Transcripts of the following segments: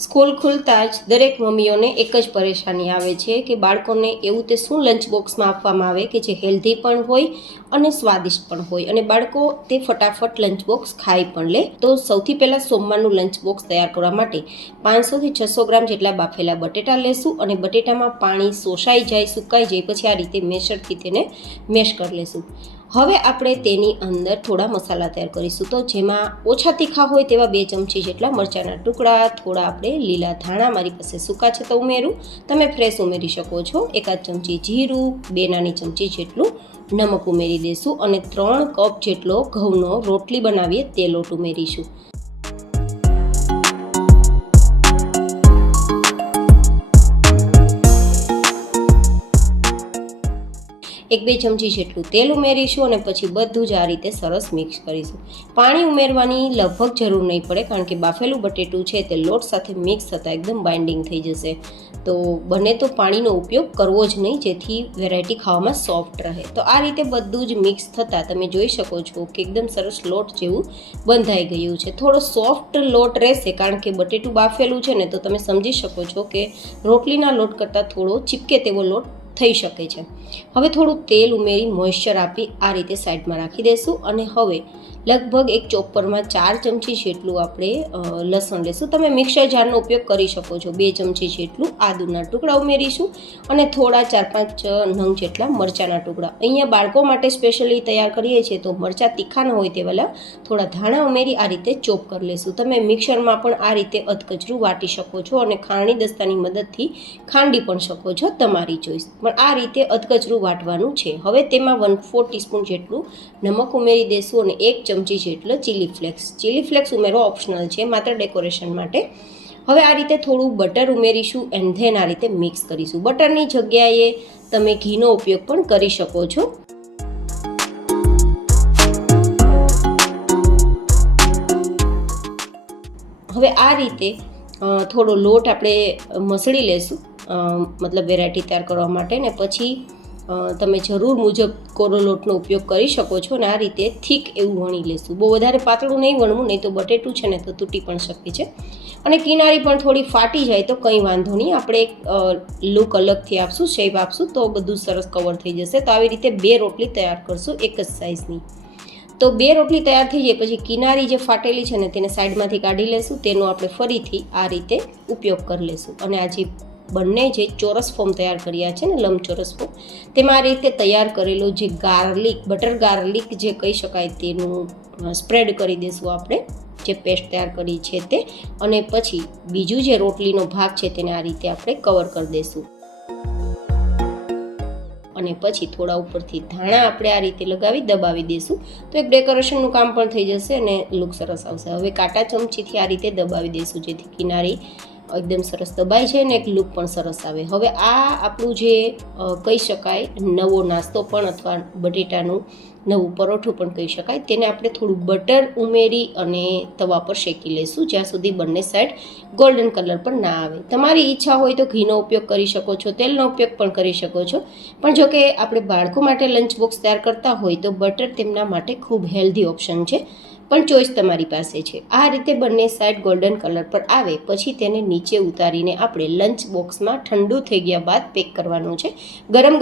School ખુલતા જ દરેક મમ્મીઓને એક જ પરેશાની આવે છે કે બાળકોને એવું તે શું લંચ બોક્સમાં આપવામાં આવે કે જે હેલ્ધી પણ હોય અને સ્વાદિષ્ટ પણ હોય અને બાળકો તે ફટાફટ લંચ બોક્સ ખાઈ પણ લે. તો સૌથી પહેલાં સોમવારનું લંચ બોક્સ તૈયાર કરવા માટે 500થી 600 ગ્રામ જેટલા બાફેલા બટેટા લેશું અને બટેટામાં પાણી શોષાઈ જાય, સુકાઈ જાય પછી આ રીતે મેશરથી તેને મેશ કરી લેશું. હવે આપણે તેની અંદર થોડા મસાલા તૈયાર કરીશું. તો જેમાં ઓછા તીખા હોય તેવા 2 ચમચી જેટલા મરચાંના ટુકડા, થોડા આપણે લીલા ધાણા, મારી પાસે સૂકા છે તો ઉમેરું, તમે ફ્રેશ ઉમેરી શકો છો, 1 ચમચી જીરું, 2 નાની ચમચી જેટલું નમક ઉમેરી દઈશું અને 3 કપ જેટલો ઘઉંનો રોટલી બનાવીએ તે લોટ ઉમેરીશું. 1-2 ચમચી જેટલું તેલ ઉમેરીશું અને પછી બધું જ આ રીતે સરસ મિક્સ કરીશું. પાણી ઉમેરવાની લગભગ જરૂર નહીં પડે કારણ કે બાફેલું બટેટું છે તે લોટ સાથે મિક્સ થતાં એકદમ બાઇન્ડિંગ થઈ જશે. તો બને તો પાણીનો ઉપયોગ કરવો જ નહીં, જેથી વેરાયટી ખાવામાં સોફ્ટ રહે. તો આ રીતે બધું જ મિક્સ થતાં તમે જોઈ શકો છો કે એકદમ સરસ લોટ જેવું બંધાઈ ગયું છે. થોડો સોફ્ટ લોટ રહેશે કારણ કે બટેટું બાફેલું છે ને, તો તમે સમજી શકો છો કે રોટલીના લોટ કરતાં થોડો ચીપકે તેવો લોટ થઈ શકે છે. હવે થોડું તેલ ઉમેરી મોઇશ્ચર આપી આ રીતે સાઈડમાં રાખી દઈશું અને હવે લગભગ એક ચોપરમાં 4 ચમચી જેટલું આપણે લસણ લેશું. તમે મિક્સર જારનો ઉપયોગ કરી શકો છો. 2 ચમચી જેટલું આદુના ટુકડા ઉમેરીશું અને થોડા 4-5 નંગ જેટલા મરચાંના ટુકડા. અહીંયા બાળકો માટે સ્પેશિયલી તૈયાર કરીએ છીએ તો મરચાં તીખા ન હોય તે વાલા થોડા ધાણા ઉમેરી આ રીતે ચોપ કરી લેશું. તમે મિક્સરમાં પણ આ રીતે અધકચરું વાટી શકો છો અને ખાંડની દસ્તાની મદદથી ખાંડી પણ શકો છો, તમારી ચોઈસ. પણ આ રીતે અધકચરું વાટવાનું છે. હવે તેમાં 1/4 ટીસ્પૂન જેટલું નમક ઉમેરી દઈશું અને 1 ચમચી જેટલો ચીલી ફ્લેક્સ ઉમેરવો ઓપ્શનલ છે, માત્ર ડેકોરેશન માટે. હવે આ રીતે થોડું બટર ઉમેરીશું એન્ડ ધેન આ રીતે મિક્સ કરીશું. બટરની જગ્યાએ તમે ઘીનો ઉપયોગ પણ કરી શકો છો. હવે આ રીતે થોડો લોટ આપણે મસળી લેશું, મતલબ વેરાયટી તૈયાર કરવા માટે, ને પછી તમે જરૂર મુજબ કોરો લોટનો ઉપયોગ કરી શકો છો અને આ રીતે થીક એવું વણી લેશું. બહુ વધારે પાતળું નહીં વણવું, નહીં તો બટેટું છે ને તો તૂટી પણ શકે છે અને કિનારી પણ થોડી ફાટી જાય તો કંઈ વાંધો નહીં, આપણે એક લુક અલગથી આપશું, શેપ આપશું તો બધું સરસ કવર થઈ જશે. તો આવી રીતે 2 રોટલી તૈયાર કરશું એક જ સાઇઝની. તો 2 રોટલી તૈયાર થઈ જાય પછી કિનારી જે ફાટેલી છે ને તેને સાઈડમાંથી કાઢી લેશું. તેનો આપણે ફરીથી આ રીતે ઉપયોગ કરી લેશું અને આ જે બંને જે ચોરસ ફોર્મ તૈયાર કર્યા છે ને, લંબચોરસ ફોર્મ, તેમાં આ રીતે તૈયાર કરેલો જે બટર ગાર્લિક જે કહી શકાય તેનું સ્પ્રેડ કરી દઈશું આપણે, જે પેસ્ટ તૈયાર કરી છે તે. અને પછી બીજું જે રોટલીનો ભાગ છે તેને આ રીતે આપણે કવર કરી દઈશું અને પછી થોડા ઉપરથી ધાણા આપણે આ રીતે લગાવી દબાવી દઈશું. તો એક ડેકોરેશનનું કામ પણ થઈ જશે અને લુક સરસ આવશે. હવે કાંટા ચમચીથી આ રીતે દબાવી દઈશું જેથી કિનારી એકદમ સરસ દબાય છે અને એક લુક પણ સરસ આવે. હવે આ આપણું જે કહી શકાય નવો નાસ્તો પણ અથવા બટેટાનું નવું પરોઠું પણ કહી શકાય, તેને આપણે થોડું બટર ઉમેરી અને તવા પર શેકી લઈશું જ્યાં સુધી બંને સાઈડ ગોલ્ડન કલર પર ના આવે. તમારી ઈચ્છા હોય તો ઘીનો ઉપયોગ કરી શકો છો, તેલનો ઉપયોગ પણ કરી શકો છો. પણ જો કે આપણે બાળકો માટે લંચ બોક્સ તૈયાર કરતા હોય તો બટર તેમના માટે ખૂબ હેલ્ધી ઓપ્શન છે, પણ ચોઈસ તમારી પાસે છે. આ રીતે બંને સાઈડ ગોલ્ડન કલર પર આવે પછી તેને નીચે ઉતારીને આપણે લંચ બોક્સમાં ઠંડુ થઈ ગયા બાદ પેક કરવાનું છે.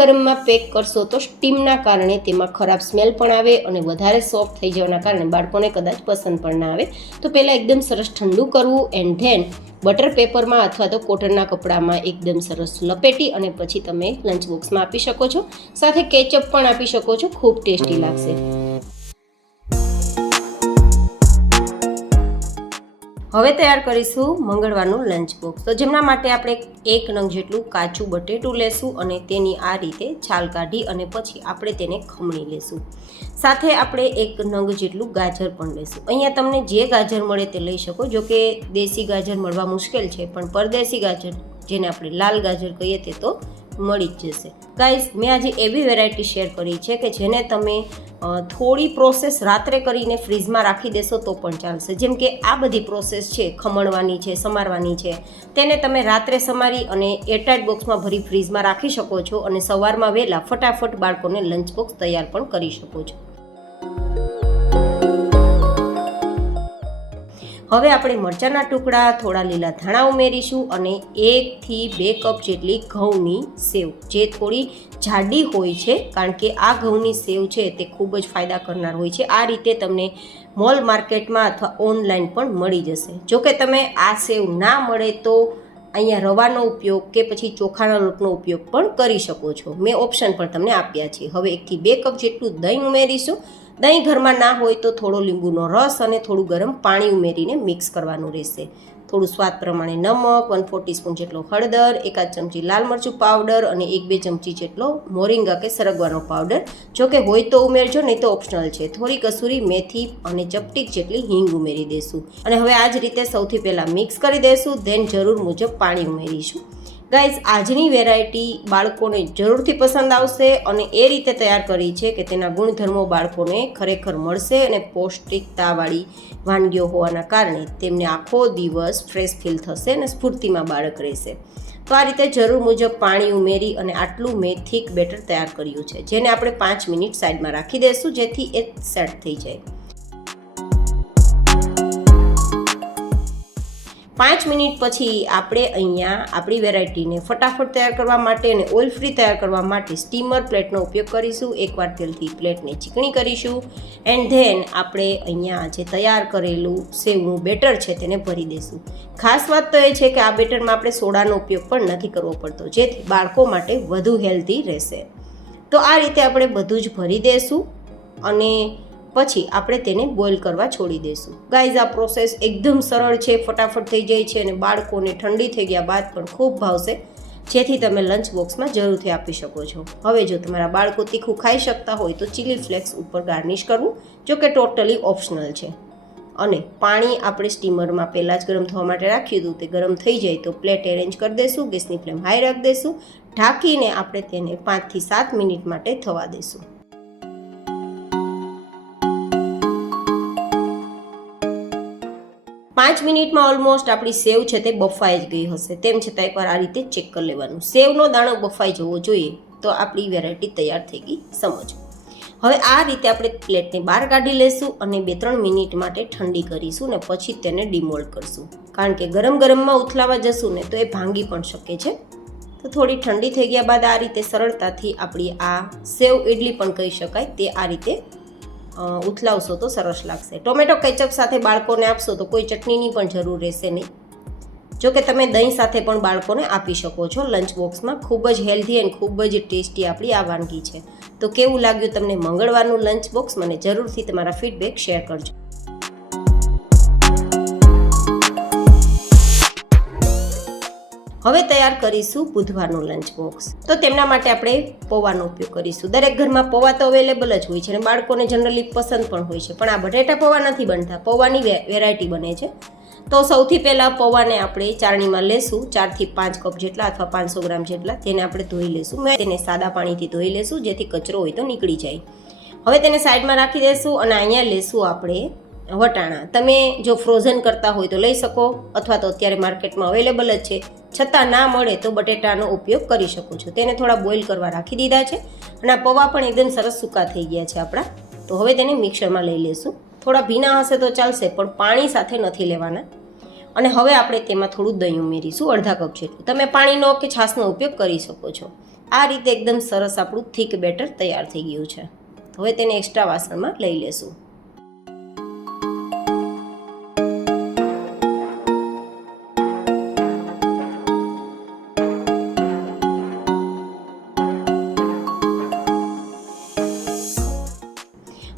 ગરમમાં પેક કરશો તો સ્ટીમના કારણે તેમાં ખરાબ સ્મેલ પણ આવે અને વધારે સોફ્ટ થઈ જવાના કારણે બાળકોને કદાચ પસંદ પણ ના આવે. તો પહેલાં એકદમ સરસ ઠંડુ કરવું એન્ડ ધેન બટર પેપરમાં અથવા તો કોટનના કપડામાં એકદમ સરસ લપેટી અને પછી તમે લંચ બોક્સમાં આપી શકો છો. સાથે કેચઅપ પણ આપી શકો છો, ખૂબ ટેસ્ટી લાગશે. હવે તૈયાર કરીશું મંગળવારનું લંચ બોક્સ. તો જેમના માટે આપણે 1 નંગ જેટલું કાચું બટેટું લેશું અને તેની આ રીતે છાલ કાઢી અને પછી આપણે તેને ખમણી લેશું. સાથે આપણે 1 નંગ જેટલું ગાજર પણ લેશું. અહીંયા તમને જે ગાજર મળે તે લઈ શકો. જો કે દેશી ગાજર મળવા મુશ્કેલ છે, પણ પરદેશી ગાજર જેને આપણે લાલ ગાજર કહીએ તે તો મળી જ જશે. ગાઈઝ, મેં આજે એવી વેરાયટી શેર કરી છે કે જેને તમે થોડી પ્રોસેસ રાત્રે કરીને ફ્રીઝમાં રાખી દેશો તો પણ ચાલશે. જેમ કે આ બધી પ્રોસેસ છે, ખમણવાની છે, સમારવાની છે, તેને તમે રાત્રે સમારી અને એરટાઇટ બોક્સમાં ભરી ફ્રીઝમાં રાખી શકો છો અને સવારમાં વહેલા ફટાફટ બાળકોને લંચ બોક્સ તૈયાર પણ કરી શકો છો. હવે આપણે મરચાંના ટુકડા, થોડા લીલા ધાણા ઉમેરીશું અને 1 થી 2 કપ જેટલી ઘઉંની સેવ, જે થોડી જાડી હોય છે કારણ કે આ ઘઉંની સેવ છે તે ખૂબ જ ફાયદા કરનાર હોય છે. આ રીતે તમને મોલ માર્કેટમાં અથવા ઓનલાઈન પણ મળી જશે. જો કે તમે આ સેવ ના મળે તો અહીંયા રવાનો ઉપયોગ કે પછી ચોખાના લોટનો ઉપયોગ પણ કરી શકો છો. મેં ઓપ્શન પણ તમને આપ્યા છે. હવે 1 થી 2 કપ જેટલું દહીં ઉમેરીશું. દહીં ઘરમાં ના હોય તો થોડો લીંબુનો રસ અને થોડું ગરમ પાણી ઉમેરીને મિક્સ કરવાનું રહેશે. થોડું સ્વાદ પ્રમાણે નમક, 1/4 ટીસ્પૂન જેટલો હળદર, 1 ચમચી લાલ મરચું પાવડર અને 1-2 ચમચી જેટલો મોરિંગા કે સરગવાનો પાવડર. જો કે હોય તો ઉમેરજો, નહીં તો ઓપ્શનલ છે. થોડી કસૂરી મેથી અને ચપટીક જેટલી હિંગ ઉમેરી દઈશું અને હવે આ જ રીતે સૌથી પહેલાં મિક્સ કરી દઈશું. ધેન જરૂર મુજબ પાણી ઉમેરીશું. ગાઈઝ, આજની વેરાયટી બાળકોને જરૂરથી પસંદ આવશે અને એ રીતે તૈયાર કરી છે કે તેના ગુણધર્મો બાળકોને ખરેખર મળશે અને પૌષ્ટિકતાવાળી વાનગીઓ હોવાના કારણે તેમને આખો દિવસ ફ્રેશ ફીલ થશે અને સ્ફૂર્તિમાં બાળક રહેશે. તો આ રીતે જરૂર મુજબ પાણી ઉમેરી અને આટલું મેં થીક બેટર તૈયાર કર્યું છે, જેને આપણે 5 મિનિટ સાઈડમાં રાખી દઈશું જેથી એ સેટ થઈ જાય. 5 મિનિટ પછી આપણે અહીંયા આપણી વેરાયટીને ફટાફટ તૈયાર કરવા માટે અને ઓઇલ ફ્રી તૈયાર કરવા માટે સ્ટીમર પ્લેટનો ઉપયોગ કરીશું. એકવાર તેલથી પ્લેટને ચીકણી કરીશું એન્ડ ધેન આપણે અહીંયા જે તૈયાર કરેલું સેવનું બેટર છે તેને ભરી દઈશું. ખાસ વાત તો એ છે કે આ બેટરમાં આપણે સોડાનો ઉપયોગ પણ નથી કરવો પડતો, જેથી બાળકો માટે વધુ હેલ્ધી રહેશે. તો આ રીતે આપણે બધું જ ભરી દઈશું અને પછી આપણે તેને બોઇલ કરવા છોડી દઈશું. ગાઈઝ, આ પ્રોસેસ એકદમ સરળ છે, ફટાફટ થઈ જાય છે અને બાળકોને ઠંડી થઈ ગયા બાદ પણ ખૂબ ભાવશે, જેથી તમે લંચ બોક્સમાં જરૂરથી આપી શકો છો. હવે જો તમારા બાળકો તીખું ખાઈ શકતા હોય તો ચીલી ફ્લેક્સ ઉપર ગાર્નિશ કરવું, જો કે ટોટલી ઓપ્શનલ છે. અને પાણી આપણે સ્ટીમરમાં પહેલાં જ ગરમ થવા માટે રાખ્યું હતું, તે ગરમ થઈ જાય તો પ્લેટ એરેન્જ કરી દઈશું. ગેસની ફ્લેમ હાઈ રાખી દઈશું. ઢાંકીને આપણે તેને 5 થી 7 મિનિટ માટે થવા દઈશું. 5 મિનિટમાં ઓલમોસ્ટ આપણી સેવ છે તે બફાઈ જ ગઈ હશે. તેમ છતાં એકવાર આ રીતે ચેક કરી લેવાનું. સેવનો દાણો બફાઈ જવો જોઈએ તો આપણી વેરાયટી તૈયાર થઈ ગઈ સમજો. હવે આ રીતે આપણે પ્લેટને બહાર કાઢી લઈશું અને 2-3 મિનિટ માટે ઠંડી કરીશું ને પછી તેને ડિમોલ્ડ કરશું. કારણ કે ગરમ ગરમમાં ઉથલાવા જશું ને તો એ ભાંગી પણ શકે છે. તો થોડી ઠંડી થઈ ગયા બાદ આ રીતે સરળતાથી આપણી આ સેવ ઇડલી પણ કહી શકાય તે આ રીતે ઉથલાવશો તો સરસ લાગશે. ટોમેટો કેચઅપ સાથે બાળકોને આપશો તો કોઈ ચટણીની પણ જરૂર રહેશે નહીં. જો કે તમે દહીં સાથે પણ બાળકોને આપી શકો છો લંચ બોક્સમાં. ખૂબ જ હેલ્ધી અને ખૂબ જ ટેસ્ટી આપણી આ વાનગી છે. તો કેવું લાગ્યું તમને મંગળવારનું લંચ બોક્સ? મને જરૂરથી તમારા ફીડબેક શેર કરજો. હવે તૈયાર કરીશું બુધવારનું લંચ બોક્સ. તો તેમના માટે આપણે પૌવાનો ઉપયોગ કરીશું. દરેક ઘરમાં પૌવા તો અવેલેબલ જ હોય છે અને બાળકોને જનરલી પસંદ પણ હોય છે, પણ આ બટેટા પૌવા નથી બનતા, પૌવાની વેરાયટી બને છે. તો સૌથી પહેલાં પૌવાને આપણે ચાળણીમાં લેશું. 4 થી 5 કપ જેટલા અથવા 500 ગ્રામ જેટલા તેને આપણે ધોઈ લેશું. મેં તેને સાદા પાણીથી ધોઈ લેશું જેથી કચરો હોય તો નીકળી જાય. હવે તેને સાઈડમાં રાખી દઈશું અને અહીંયા લેશું આપણે વટાણા. તમે જો ફ્રોઝન કરતા હોય તો લઈ શકો અથવા તો અત્યારે માર્કેટમાં અવેલેબલ જ છે. છતાં ના મળે તો બટેટાનો ઉપયોગ કરી શકો છો. તેને થોડા બોઇલ કરવા રાખી દીધા છે અને આ પૌવા પણ એકદમ સરસ સૂકા થઈ ગયા છે આપણા. તો હવે તેને મિક્સરમાં લઈ લેશું. થોડા ભીના હશે તો ચાલશે, પણ પાણી સાથે નથી લેવાના. અને હવે આપણે તેમાં થોડું દહીં ઉમેરીશું, અડધા કપ જેટલું. તમે પાણીનો કે છાશનો ઉપયોગ કરી શકો છો. આ રીતે એકદમ સરસ આપણું થીક બેટર તૈયાર થઈ ગયું છે. હવે તેને એક્સ્ટ્રા વાસણમાં લઈ લેશું.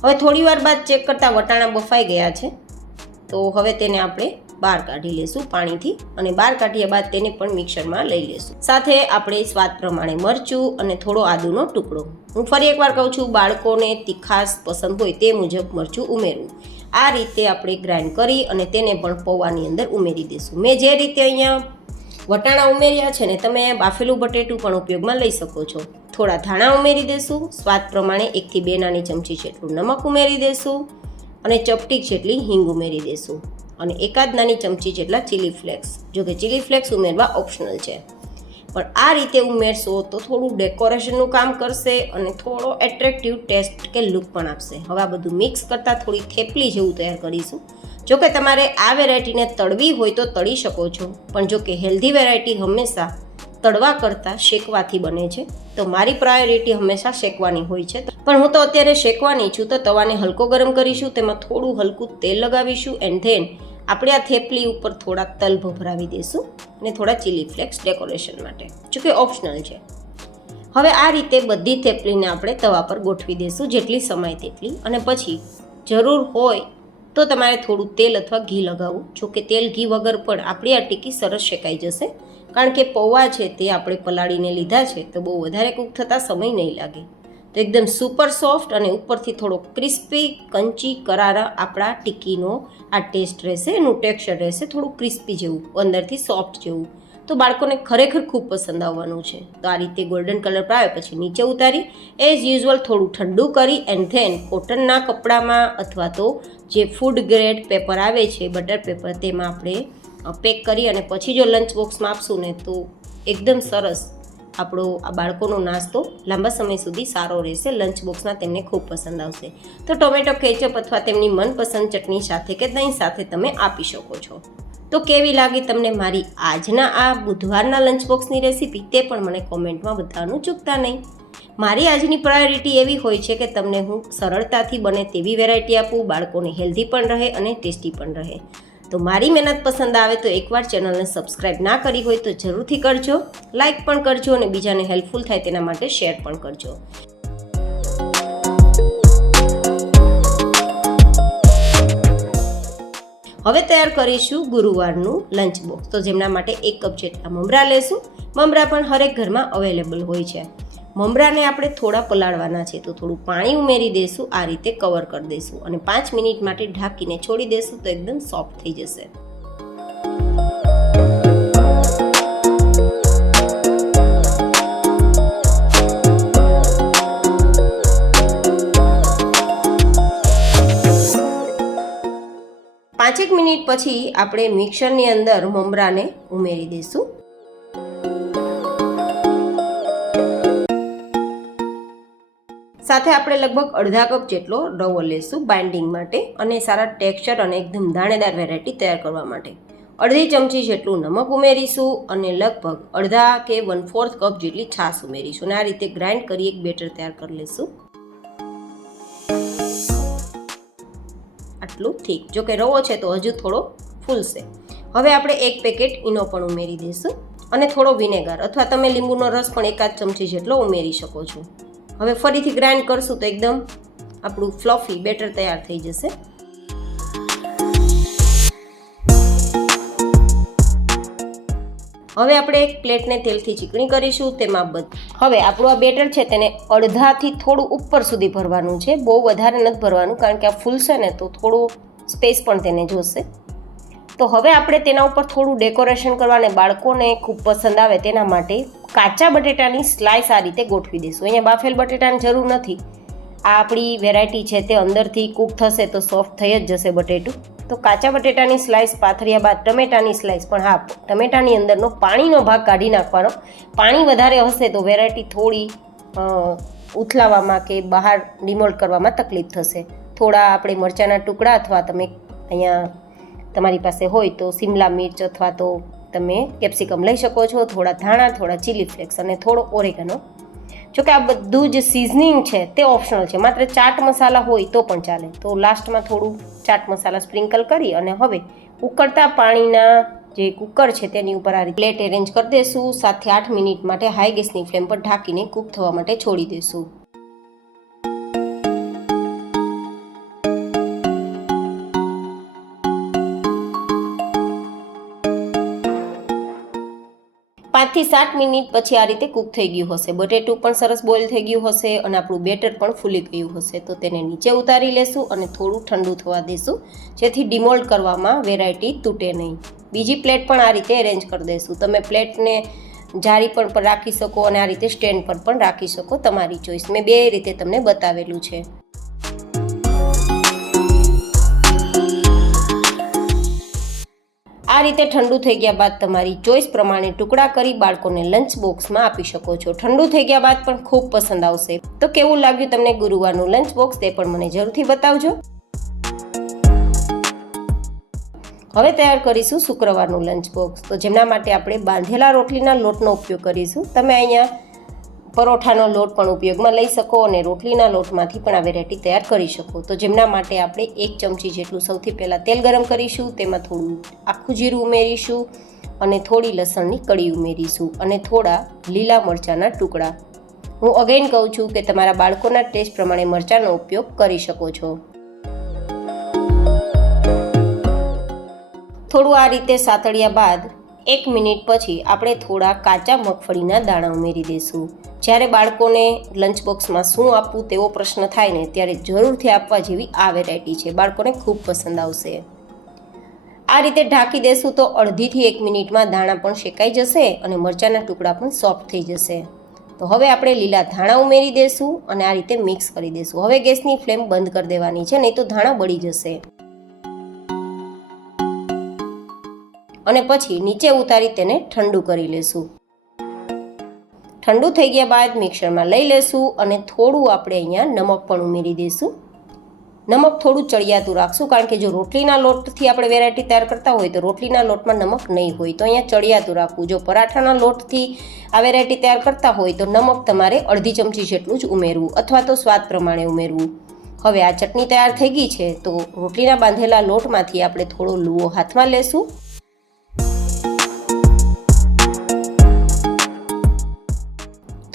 હવે થોડી વાર બાદ ચેક કરતાં વટાણા બફાઈ ગયા છે. તો હવે તેને આપણે બહાર કાઢી લેશું પાણીથી અને બહાર કાઢ્યા બાદ તેને પણ મિક્સરમાં લઈ લેશું. સાથે આપણે સ્વાદ પ્રમાણે મરચું અને થોડો આદુનો ટુકડો. હું ફરી એકવાર કહું છું, બાળકોને તીખાશ પસંદ હોય તે મુજબ મરચું ઉમેરવું. આ રીતે આપણે ગ્રાઇન્ડ કરી અને તેને પણ પૌવાની અંદર ઉમેરી દઈશું. મેં જે રીતે અહીંયા વટાણા ઉમેર્યા છે ને, તમે બાફેલું બટેટું પણ ઉપયોગમાં લઈ શકો છો. થોડા ધાણા ઉમેરી દઈશું. સ્વાદ પ્રમાણે 1 થી 2 નાની ચમચી જેટલું નમક ઉમેરી દઈશું અને ચપટીક જેટલી હિંગ ઉમેરી દઈશું અને 1 નાની ચમચી જેટલા ચીલી ફ્લેક્સ. જો કે ચીલી ફ્લેક્સ ઉમેરવા ઓપ્શનલ છે. પણ આ રીતે ઉમેરશો તો થોડું ડેકોરેશનનું કામ કરશે અને થોડો એટ્રેક્ટિવ ટેસ્ટ કે લુક પણ આપશે. હવે આ બધું મિક્સ કરતાં થોડી થેપલી જેવું તૈયાર કરીશું. જો કે તમારે આ વેરાયટીને તળવી હોય તો તળી શકો છો, પણ જો કે હેલ્ધી વેરાયટી હંમેશા તળવા કરતાં શેકવાથી બને છે, તો મારી પ્રાયોરિટી હંમેશા શેકવાની હોય છે. પણ હું તો અત્યારે શેકવાની છું, તો તવાને હલકો ગરમ કરીશું, તેમાં થોડું હલકું તેલ લગાવીશું એન્ડ ધેન આપણે આ થેપલી ઉપર થોડા તલ ભભરાવી દઈશું અને થોડા ચીલી ફ્લેક્સ ડેકોરેશન માટે, જો કે ઓપ્શનલ છે. હવે આ રીતે બધી થેપલીને આપણે તવા પર ગોઠવી દઈશું જેટલી સમાય તેટલી, અને પછી જરૂર હોય તો તમારે થોડું તેલ અથવા ઘી લગાવવું. જો કે તેલ ઘી વગર પણ આપણી આ ટિક્કી સરસ શેકાઈ જશે, કારણ કે પૌવા છે તે આપણે પલાળીને લીધા છે, તો બહુ વધારે કૂક થતાં સમય નહીં લાગે. તો એકદમ સુપર સોફ્ટ અને ઉપરથી થોડો ક્રિસ્પી કંચી કરારા આપણા ટિક્કીનો આ ટેસ્ટ રહેશે, એનું ટેક્સચર રહેશે થોડું ક્રિસ્પી જેવું, અંદરથી સોફ્ટ જેવું. તો બાળકોને ખરેખર ખૂબ પસંદ આવવાનું છે. તો આ રીતે ગોલ્ડન કલર પર આવે પછી નીચે ઉતારી એઝ યુઝ્યુઅલ થોડું ઠંડુ કરી એન્ડ ધેન કોટનના કપડામાં અથવા તો જે ફૂડ ગ્રેડ પેપર આવે છે બટર પેપર, તેમાં આપણે પેક કરી અને પછી જો લંચ બોક્સમાં આપશું ને તો એકદમ સરસ આપણો આ બાળકોનો નાસ્તો લાંબા સમય સુધી સારો રહેશે. લંચ બોક્સમાં તેમને ખૂબ પસંદ આવશે. તો ટોમેટો કેચઅપ અથવા તેમની મનપસંદ ચટણી સાથે કે દહીં સાથે તમે આપી શકો છો. તો કેવી લાગી તમને મારી આજના આ બુધવારના લંચ બોક્સની રેસીપી, તે પણ મને કોમેન્ટમાં બતાવવાનું ચૂકતા નહીં. મારી આજની પ્રાયોરિટી એવી હોય છે કે તમને હું સરળતાથી બને તેવી વેરાયટી આપું, બાળકોને હેલ્ધી પણ રહે અને ટેસ્ટી પણ રહે. તો મારી મહેનત પસંદ આવે તો એકવાર ચેનલને સબસ્ક્રાઈબ ના કરી હોય તો જરૂરથી કરજો, લાઇક પણ કરજો અને બીજાને હેલ્પફુલ થાય તેના માટે શેર પણ કરજો. હવે તૈયાર કરીશું ગુરુવારનું લંચ બોક્સ. તો જેમના માટે 1 કપ જેટલા મમરા લેશું. મમરા પણ હરેક ઘરમાં અવેલેબલ હોય છે. મમરાને આપણે થોડા પલાળવાના છે, તો થોડું પાણી ઉમેરી દઈશું, આ રીતે કવર કરી દઈશું અને 5 મિનિટ માટે ઢાંકીને છોડી દઈશું, તો એકદમ સોફ્ટ થઈ જશે. પાંચેક મિનિટ પછી આપણે મિક્સરની અંદર મમરાને ઉમેરી દઈશું. સાથે આપણે લગભગ અડધા કપ જેટલો રવો લેશું બાઇન્ડિંગ માટે અને સારા ટેક્સચર અને એકદમ દાણેદાર વેરાયટી તૈયાર કરવા માટે. અડધી ચમચી જેટલું નમક ઉમેરીશું અને લગભગ અડધા કે 1/4 કપ જેટલી છાશ ઉમેરીશું અને આ રીતે ગ્રાઇન્ડ કરી એક બેટર તૈયાર કરી લઈશું. આટલું થીક. જો કે રવો છે તો હજુ થોડો ફૂલશે. હવે આપણે 1 પેકેટ ઈનો પણ ઉમેરી દઈશું અને થોડો વિનેગર અથવા તમે લીંબુનો રસ પણ 1 ચમચી જેટલો ઉમેરી શકો છો. હવે ફરીથી ગ્રાઇન્ડ કરશું તો એકદમ આપણું ફ્લફી બેટર તૈયાર થઈ જશે. હવે આપણે એક પ્લેટને તેલથી ચીકણી કરીશું. તેમાં હવે આપણું આ બેટર છે તેને અડધાથી થોડું ઉપર સુધી ભરવાનું છે, બહુ વધારે નથી ભરવાનું, કારણ કે આ ફૂલશે ને તો થોડું સ્પેસ પણ તેને જોશે. તો હવે આપણે તેના ઉપર થોડું ડેકોરેશન કરવા અને બાળકોને ખૂબ પસંદ આવે તેના માટે કાચા બટેટાની સ્લાઇસ આ રીતે ગોઠવી દઈશું. અહીંયા બાફેલ બટેટાની જરૂર નથી. આ આપણી વેરાયટી છે તે અંદરથી કૂક થશે તો સોફ્ટ થઈ જ જશે બટેટું. તો કાચા બટેટાની સ્લાઇસ પાથર્યા બાદ ટમેટાની સ્લાઇસ પણ, હા, ટમેટાની અંદરનો પાણીનો ભાગ કાઢી નાખવાનો. પાણી વધારે હશે તો વેરાયટી થોડી ઉથલાવવામાં કે બહાર ડિમોલ્ડ કરવામાં તકલીફ થશે. થોડા આપણે મરચાંના ટુકડા અથવા તમે અહીંયા તમારી પાસે હોય તો સિમલા મિર્ચ અથવા તો તમે કેપ્સિકમ લઈ શકો છો, થોડા ધાણા, થોડા ચીલી ફ્લેક્સ અને થોડો ઓરેગાનો. જો કે આ બધું જ સિઝનિંગ છે તે ઓપ્શનલ છે, માત્ર ચાટ મસાલા હોય તો પણ ચાલે. તો લાસ્ટમાં થોડું ચાટ મસાલા સ્પ્રિંકલ કરી અને હવે ઉકળતા પાણીના જે કુકર છે તેની ઉપર આ પ્લેટ એરેન્જ કરી દઈશું. 7 થી 8 મિનિટ માટે હાઈ ગેસની ફ્લેમ પર ઢાંકીને કૂક થવા માટે છોડી દઈશું. થી 7 મિનિટ પછી આ રીતે કૂક થઈ ગયું હશે. બટેટું પણ સરસ બોઇલ થઈ ગયું હશે અને આપણું બેટર પણ ફૂલી ગયું હશે. તો તેને નીચે ઉતારી લેશું અને થોડું ઠંડુ થવા દઈશું, જેથી ડિમોલ્ડ કરવામાં વેરાયટી તૂટે નહીં. બીજી પ્લેટ પણ આ રીતે એરેન્જ કરી દઈશું. તમે પ્લેટને જારી પર રાખી શકો અને આ રીતે સ્ટેન્ડ પર પણ રાખી શકો, તમારી ચોઈસ. મેં બે રીતે તમને બતાવેલું છે. આ રીતે ઠંડુ થઈ ગયા બાદ તમારી ચોઈસ પ્રમાણે ટુકડા કરી બાળકોને લંચ બોક્સમાં આપી શકો છો. ઠંડુ થઈ ગયા બાદ પણ ખૂબ પસંદ આવશે. તો કેવું લાગ્યું તમને ગુરુવારનું લંચ બોક્સ તે પણ મને જરૂરથી બતાવજો. હવે તૈયાર કરીશું શુક્રવારનું લંચ બોક્સ. તો જેમના માટે આપણે બાંધેલા રોટલીના લોટનો ઉપયોગ કરીશું. તમે અહીંયા પરોઠાનો લોટ પણ ઉપયોગમાં લઈ શકો અને રોટલીના લોટમાંથી પણ આ વેરાયટી તૈયાર કરી શકો. તો જેમના માટે આપણે 1 ચમચી જેટલું સૌથી પહેલાં તેલ ગરમ કરીશું. તેમાં થોડું આખું જીરું ઉમેરીશું અને થોડી લસણની કળી ઉમેરીશું અને થોડા લીલા મરચાંના ટુકડા. હું અગેન કહું છું કે તમારા બાળકોના ટેસ્ટ પ્રમાણે મરચાંનો ઉપયોગ કરી શકો છો. થોડું આ રીતે સાતળ્યા બાદ 1 મિનિટ પછી આપણે થોડા કાચા મગફળીના દાણા ઉમેરી દઈશું. જ્યારે બાળકોને લંચ બોક્સમાં શું આપવું તેવો પ્રશ્ન થાય ને ત્યારે જરૂરથી આપવા જેવી આ વેરાયટી છે. બાળકોને ખૂબ પસંદ આવશે. આ રીતે ઢાંકી દેશું તો 1/2 થી 1 મિનિટમાં દાણા પણ શેકાઈ જશે અને મરચાંના ટુકડા પણ સોફ્ટ થઈ જશે. તો હવે આપણે લીલા ધાણા ઉમેરી દઈશું અને આ રીતે મિક્સ કરી દઈશું. હવે ગેસની ફ્લેમ બંધ કરી દેવાની છે, નહીં તો ધાણા બળી જશે. અને પછી નીચે ઉતારી તેને ઠંડુ કરી લેશું. ઠંડુ થઈ ગયા બાદ મિક્સરમાં લઈ લેશું અને થોડું આપણે અહીંયા નમક પણ ઉમેરી દઈશું. નમક થોડું ચડિયાતું રાખશું, કારણ કે જો રોટલીના લોટથી આપણે વેરાયટી તૈયાર કરતા હોય તો રોટલીના લોટમાં નમક નહીં હોય, તો અહીંયા ચડિયાતું રાખવું. જો પરાઠાના લોટથી આ વેરાયટી તૈયાર કરતા હોય તો નમક તમારે 1/2 ચમચી જેટલું જ ઉમેરવું અથવા તો સ્વાદ પ્રમાણે ઉમેરવું. હવે આ ચટણી તૈયાર થઈ ગઈ છે, તો રોટલીના બાંધેલા લોટમાંથી આપણે થોડો લુઓ હાથમાં લેશું.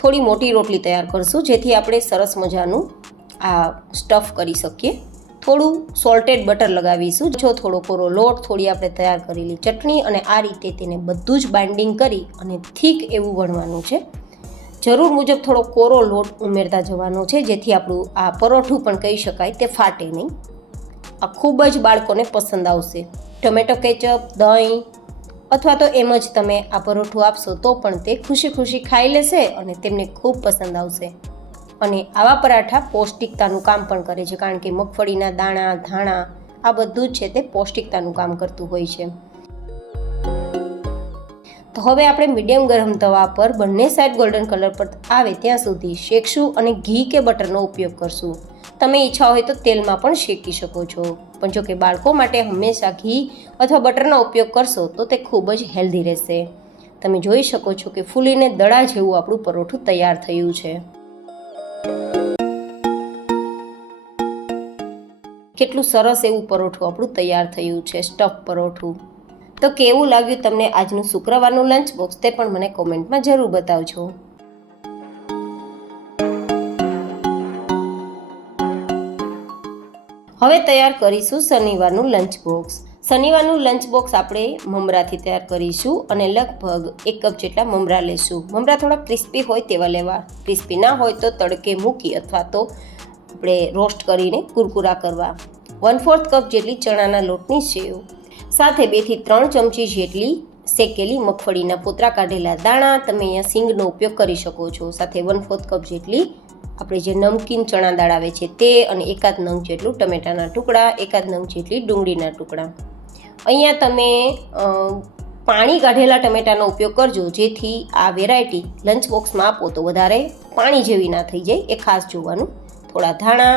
થોડી મોટી રોટલી તૈયાર કરશું, જેથી આપણે સરસ મજાનું આ સ્ટફ કરી શકીએ. થોડું સોલ્ટેડ બટર લગાવીશું. જો થોડો કોરો લોટ, થોડી આપણે તૈયાર કરેલી ચટણી અને આ રીતે તેને બધું જ બાઇન્ડિંગ કરી અને થીક એવું વણવાનું છે. જરૂર મુજબ થોડો કોરો લોટ ઉમેરતા જવાનો છે, જેથી આપણું આ પરોઠું પણ કહી શકાય તે ફાટે નહીં. આ ખૂબ જ બાળકોને પસંદ આવશે. ટમેટો કેચઅપ, દહીં અથવા તો એમ જ તમે આ પરોઠું આપશો તો પણ તે ખુશી ખુશી ખાઈ લેશે અને તેમને ખૂબ પસંદ આવશે. અને આવા પરાઠા પૌષ્ટિકતાનું કામ પણ કરે છે, કારણ કે મગફળીના દાણા, ધાણા આ બધું જ છે તે પૌષ્ટિકતાનું કામ કરતું હોય છે. તો હવે આપણે મીડિયમ ગરમ તવા પર બંને સાઈડ ગોલ્ડન કલર પર આવે ત્યાં સુધી શેકશું અને ઘી કે બટરનો ઉપયોગ કરશું. તમે ઈચ્છા હોય તો તેલમાં પણ શેકી શકો છો, પણ જો કે બાળકો માટે હંમેશા ઘી અથવા બટરનો ઉપયોગ કરશો તો તે ખૂબ જ હેલ્ધી રહેશે. તમે જોઈ શકો છો કે ફૂલીને દડા જેવું આપણું પરોઠું તૈયાર થયું છે. કેટલું સરસ એવું પરોઠું આપણું તૈયાર થયું છે, સ્ટફ પરોઠું. તો કેવું લાગ્યું તમને આજનું શુક્રવારનું લંચ બોક્સ તે પણ મને કોમેન્ટમાં જરૂર બતાવજો. હવે તૈયાર કરીશું શનિવારનું લંચ બોક્સ. શનિવારનું લંચ બોક્સ આપણે મમરાથી તૈયાર કરીશું અને લગભગ 1 કપ જેટલા મમરા લેશું. મમરા થોડા ક્રિસ્પી હોય તેવા લેવા. ક્રિસ્પી ના હોય તો તડકે મૂકી અથવા તો આપણે રોસ્ટ કરીને કુરકુરા કરવા. 1/4 કપ જેટલી ચણાના લોટની સેવ, સાથે 2 થી 3 ચમચી જેટલી શેકેલી મગફળીના પોતરા કાઢેલા દાણા. તમે અહીંયા સિંગનો ઉપયોગ કરી શકો છો. સાથે 1/4 કપ જેટલી આપણે જે નમકીન ચણા દાળ આવે છે તે અને 1 નંગ જેટલું ટમેટાના ટુકડા, 1 નંગ જેટલી ડુંગળીના ટુકડા. અહીંયા તમે પાણી કાઢેલા ટમેટાનો ઉપયોગ કરજો, જેથી આ વેરાયટી લંચ બોક્સમાં આપો તો વધારે પાણી જેવી ના થઈ જાય, એ ખાસ જોવાનું. થોડા ધાણા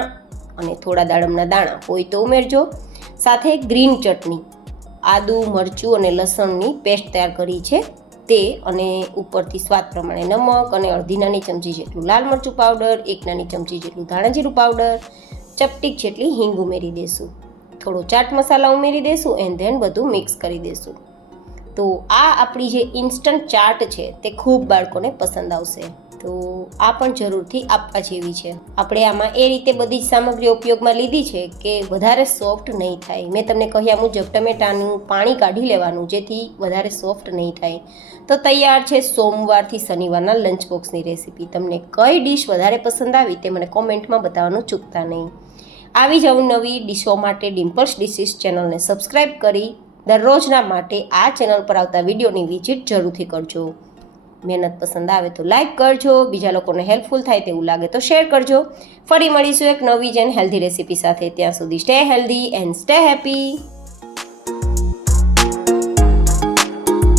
અને થોડા દાડમના દાણા હોય તો ઉમેરજો. સાથે ગ્રીન ચટણી, આદુ, મરચું અને લસણની પેસ્ટ તૈયાર કરી છે તે, અને ઉપરથી સ્વાદ પ્રમાણે નમક અને 1/2 નાની ચમચી જેટલું લાલ મરચું પાવડર, 1 નાની ચમચી જેટલું ધાણા જીરું પાવડર, ચપટીક જેટલી હિંગ ઉમેરી દેશું. થોડો ચાટ મસાલા ઉમેરી દેશું એન્ડ ધેન બધું મિક્સ કરી દેશું. તો આ આપણી જે ઇન્સ્ટન્ટ ચાટ છે તે ખૂબ બાળકોને પસંદ આવશે. તો આ પણ જરૂરથી આપવા જેવી છે. આપણે આમાં એ રીતે બધી જ સામગ્રીઓ ઉપયોગમાં લીધી છે કે વધારે સોફ્ટ નહીં થાય. મેં તમને કહ્યા મુજબ ટમેટાનું પાણી કાઢી લેવાનું, જેથી વધારે સોફ્ટ નહીં થાય. તો તૈયાર છે સોમવારથી શનિવારના લંચ બોક્સની રેસીપી. તમને કઈ ડીશ વધારે પસંદ આવી તે મને કોમેન્ટમાં બતાવવાનું ચૂકતા નહીં. આવી જ નવી ડીશો માટે ડિમ્પલ્સ ડિશિસ ચેનલને સબસ્ક્રાઈબ કરી દરરોજના માટે આ ચેનલ પર આવતા વિડીયોની વિઝિટ જરૂરથી કરજો. મહેનત પસંદ આવે તો લાઈક કરજો, બીજા લોકોને હેલ્પફુલ થાય તેવું લાગે તો શેર કરજો. ફરી મળીશું એક નવી જ એન્ડ હેલ્ધી રેસીપી સાથે. ત્યાં સુધી stay healthy and stay happy.